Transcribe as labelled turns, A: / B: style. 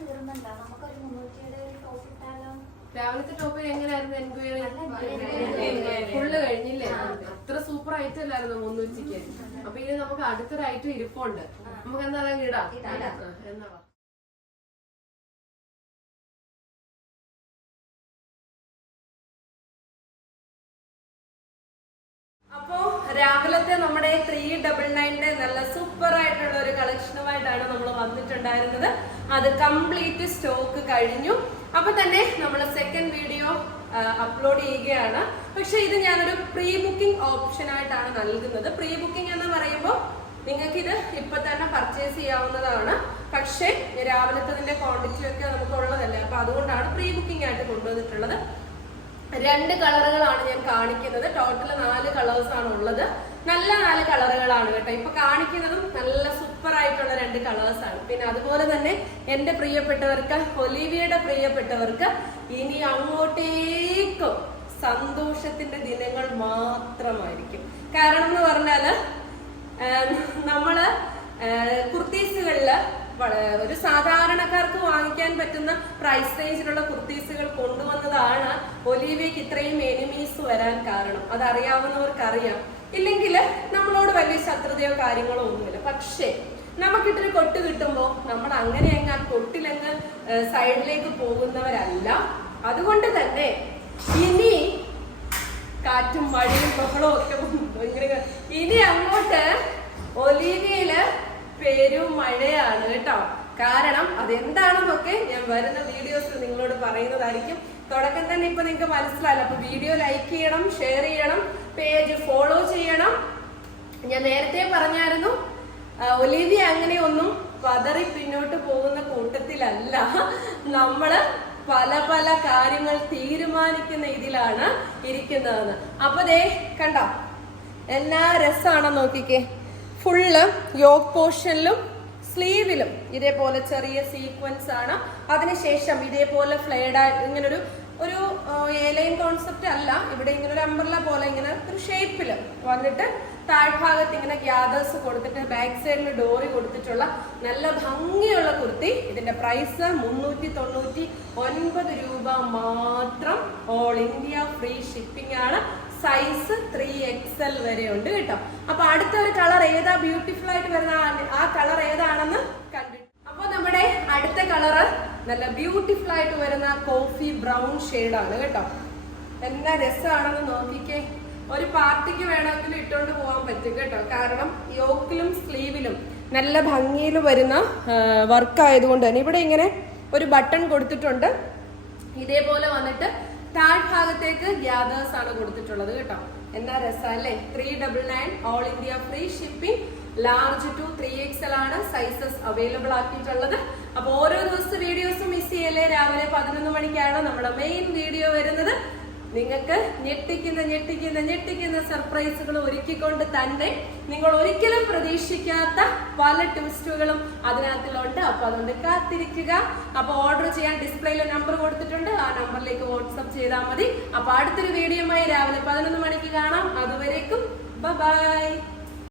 A: തീർന്നല്ല നമുക്കൊരു മുന്നൂറ്റിയുടെ ടോപ്പ് ഇട്ടാലോ?
B: രാവിലത്തെ ടോപ്പ് എങ്ങനെയായിരുന്നു എൻക്വയറി? ഫുള്ള് കഴിഞ്ഞില്ലേ? അത്ര സൂപ്പർ ഐറ്റം അല്ലായിരുന്നു മുന്നൂറ്റിക്ക്. അപ്പൊ ഇനി നമുക്ക് അടുത്തൊരു ഐറ്റം ഇരിപ്പുണ്ട്. നമുക്ക് എന്താ ഇടാം? എന്നാ അപ്പോ രാവിലത്തെ നമ്മുടെ ത്രീ ഡബിൾ നയന്റെ നല്ല സൂപ്പർ ആയിട്ടുള്ള ഒരു കളക്ഷനുമായിട്ടാണ് നമ്മൾ വന്നിട്ടുണ്ടായിരുന്നത്. അത് കംപ്ലീറ്റ് സ്റ്റോക്ക് കഴിഞ്ഞു. അപ്പൊ തന്നെ നമ്മൾ സെക്കൻഡ് വീഡിയോ അപ്ലോഡ് ചെയ്യുകയാണ്. പക്ഷെ ഇത് ഞാനൊരു പ്രീ ബുക്കിംഗ് ഓപ്ഷൻ ആയിട്ടാണ് നൽകുന്നത്. പ്രീ ബുക്കിംഗ് എന്ന് പറയുമ്പോൾ നിങ്ങൾക്ക് ഇത് ഇപ്പൊ തന്നെ പർച്ചേസ് ചെയ്യാവുന്നതാണ്. പക്ഷേ ക്വാണ്ടിറ്റി ഒക്കെ നമുക്ക് ഉള്ളതല്ലേ അപ്പൊ അതുകൊണ്ടാണ് പ്രീ ബുക്കിംഗ് ആയിട്ട് കൊണ്ടുവന്നിട്ടുള്ളത്. രണ്ട് കളറുകളാണ് ഞാൻ കാണിക്കുന്നത്. ടോട്ടൽ നാല് കളേഴ്സ് ആണ് ഉള്ളത്. നല്ല നാല് കളറുകളാണ് കേട്ടോ. ഇപ്പൊ കാണിക്കുന്നതും നല്ല സൂപ്പർ ആയിട്ടുള്ള രണ്ട് കളേഴ്സ് ആണ്. പിന്നെ അതുപോലെ തന്നെ എന്റെ പ്രിയപ്പെട്ടവർക്ക് ഒലിവിയുടെ പ്രിയപ്പെട്ടവർക്ക് ഇനി അങ്ങോട്ടേക്കും സന്തോഷത്തിന്റെ ദിനങ്ങൾ മാത്രമായിരിക്കും. കാരണം എന്ന് പറഞ്ഞാൽ നമ്മൾ കുർത്തീസുകളിൽ ഒരു സാധാരണക്കാർക്ക് വാങ്ങിക്കാൻ പറ്റുന്ന പ്രൈസ് റേഞ്ചിലുള്ള കുർത്തീസുകൾ കൊണ്ടുവന്നതാണ് ഒലീവിയക്ക് ഇത്രയും എനിമീസ് വരാൻ കാരണം. അതറിയാവുന്നവർക്ക് അറിയാം ഇല്ലെങ്കിൽ നമ്മളോട് വലിയ ശത്രുതയോ കാര്യങ്ങളോ ഒന്നുമില്ല. പക്ഷേ നമുക്കിട്ടൊരു കൊട്ട് കിട്ടുമ്പോൾ നമ്മൾ അങ്ങനെ അങ്ങ് ആ കൊട്ടിലങ്ങ് സൈഡിലേക്ക് പോകുന്നവരല്ല. അതുകൊണ്ട് തന്നെ ഇനി കാറ്റും മഴയും ബഹളവും ഒക്കെ ഇനി അങ്ങോട്ട് ഒലീവിയയിൽ പെരും മഴയാണ് കേട്ടോ. കാരണം അതെന്താണെന്നൊക്കെ ഞാൻ വരുന്ന വീഡിയോസിൽ നിങ്ങളോട് പറയുന്നതായിരിക്കും. തുടക്കം തന്നെ ഇപ്പൊ നിങ്ങൾക്ക് മനസ്സിലായല്ലോ. അപ്പൊ വീഡിയോ ലൈക്ക് ചെയ്യണം ഷെയർ ചെയ്യണം പേജ് ഫോളോ ചെയ്യണം. ഞാൻ നേരത്തെ പറഞ്ഞായിരുന്നു അങ്ങനെ ഒന്നും പതറി പിന്നോട്ട് പോകുന്ന കൂട്ടത്തിലല്ല. നമ്മൾ പല പല കാര്യങ്ങൾ തീരുമാനിക്കുന്ന ഇതിലാണ് ഇരിക്കുന്നതെന്ന് അപ്പൊ ദേ കണ്ടോ? എല്ലാ രസാണെന്ന് നോക്കിക്കേ. ഫുള്ള് യോഗ പോർഷനിലും സ്ലീവിലും ഇതേപോലെ ചെറിയ സീക്വൻസ് ആണ്. അതിനുശേഷം ഇതേപോലെ ഫ്ലെയർഡ് ഇങ്ങനൊരു ഒരു ഏലൈൻ കോൺസെപ്റ്റ് അല്ല. ഇവിടെ ഇങ്ങനെ ഒരു അംബ്രല പോലെ ഇങ്ങനെ ഒരു ഷേപ്പിൽ വന്നിട്ട് താഴ്ഭാഗത്ത് ഇങ്ങനെ ഗ്യാദേഴ്സ് കൊടുത്തിട്ട് ബാക്ക് സൈഡിൽ ഡോറി കൊടുത്തിട്ടുള്ള നല്ല ഭംഗിയുള്ള കുർത്തി. ഇതിന്റെ പ്രൈസ് മുന്നൂറ്റി തൊണ്ണൂറ്റി ഒൻപത് രൂപ മാത്രം ഓൾ ഇന്ത്യ ഫ്രീ ഷിപ്പിംഗ് ആണ്. സൈസ് ത്രീ എക്സ് എൽ വരെ ഉണ്ട് കേട്ടോ. അപ്പൊ അടുത്ത ഒരു കളർ ഏതാ? ബ്യൂട്ടിഫുൾ ആയിട്ട് വരുന്ന ആ- കളർ ഏതാണെന്ന് കണ്ടു. അപ്പൊ നമ്മുടെ അടുത്ത കളറ് നല്ല ബ്യൂട്ടിഫുൾ ആയിട്ട് വരുന്ന കോഫി ബ്രൗൺ ആണ് കേട്ടോ. എന്നാ രസമാണെന്ന് നോക്കിക്കേ. ഒരു പാർട്ടിക്ക് വേണമെങ്കിൽ ഇട്ടുകൊണ്ട് പോകാൻ പറ്റും കേട്ടോ. കാരണം യോക്കിലും സ്ലീവിലും നല്ല ഭംഗിയിൽ വരുന്ന വർക്ക് ആയതുകൊണ്ട് തന്നെ. ഇവിടെ ഇങ്ങനെ ഒരു ബട്ടൺ കൊടുത്തിട്ടുണ്ട്. ഇതേപോലെ വന്നിട്ട് താഴ്ഭാഗത്തേക്ക് ഗ്യാദേഴ്സ് ആണ് കൊടുത്തിട്ടുള്ളത് കേട്ടോ. എന്നാ രസല്ലേ three double nine all India free shipping large to three XL ആണ് സൈസസ് അവൈലബിൾ ആക്കിയിട്ടുള്ളത്. അപ്പൊ ഓരോ ദിവസത്തെ വീഡിയോസും മിസ് ചെയ്യല്ലേ? രാവിലെ പതിനൊന്ന് മണിക്കാണ് നമ്മുടെ മെയിൻ വീഡിയോ വരുന്നത്. നിങ്ങൾക്ക് ഞെട്ടിക്കുന്ന ഞെട്ടിക്കുന്ന ഞെട്ടിക്കുന്ന സർപ്രൈസുകൾ ഒരുക്കിക്കൊണ്ട് തന്നെ നിങ്ങൾ ഒരിക്കലും പ്രതീക്ഷിക്കാത്ത പല ട്വിസ്റ്റുകളും അതിനകത്തിലുണ്ട്. അപ്പൊ അതുകൊണ്ട് കാത്തിരിക്കുക. അപ്പൊ ഓർഡർ ചെയ്യാൻ ഡിസ്പ്ലേയിൽ നമ്പർ കൊടുത്തിട്ടുണ്ട്. ആ നമ്പറിലേക്ക് വാട്സപ്പ് ചെയ്താൽ മതി. അപ്പൊ അടുത്തൊരു വീഡിയോയുമായി രാവിലെ പതിനൊന്ന് മണിക്ക് കാണാം. അതുവരേക്കും ബൈ